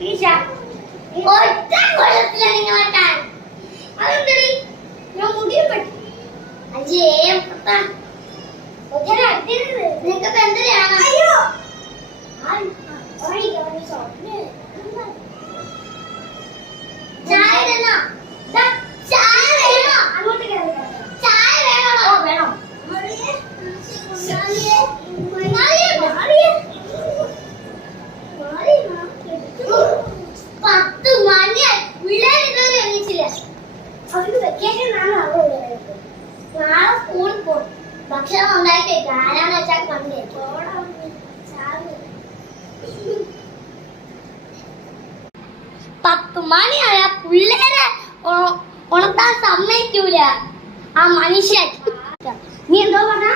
ഒറ്റ കൊള്ളത്തില്ല നിങ്ങളെ അതെന്തടി ഞാൻ മുടിയും പറ്റി അജേ നിങ്ങൾക്ക് എന്തിനാണ് അയ്യോ ചായ വേണോ ചായ വേണോ അങ്ങോട്ട് ചായ വേണോ വേണോ 10 മണിയായി പിള്ളേർ ഇതുവരെ എണീച്ചില്ല അവർക്ക് വെക്കേഷൻ ആണ് നാളെ സ്കൂളിൽ പോകും ഭക്ഷണം ഉണ്ടാക്കി ആരാന്ന് വെച്ചാൽ കണ്ടേ 10 മണിയായ പിള്ളേരെ ഉണർത്താൻ സമ്മതിക്കൂല ആ മനുഷ്യൻ നീ എന്തോ പറഞ്ഞ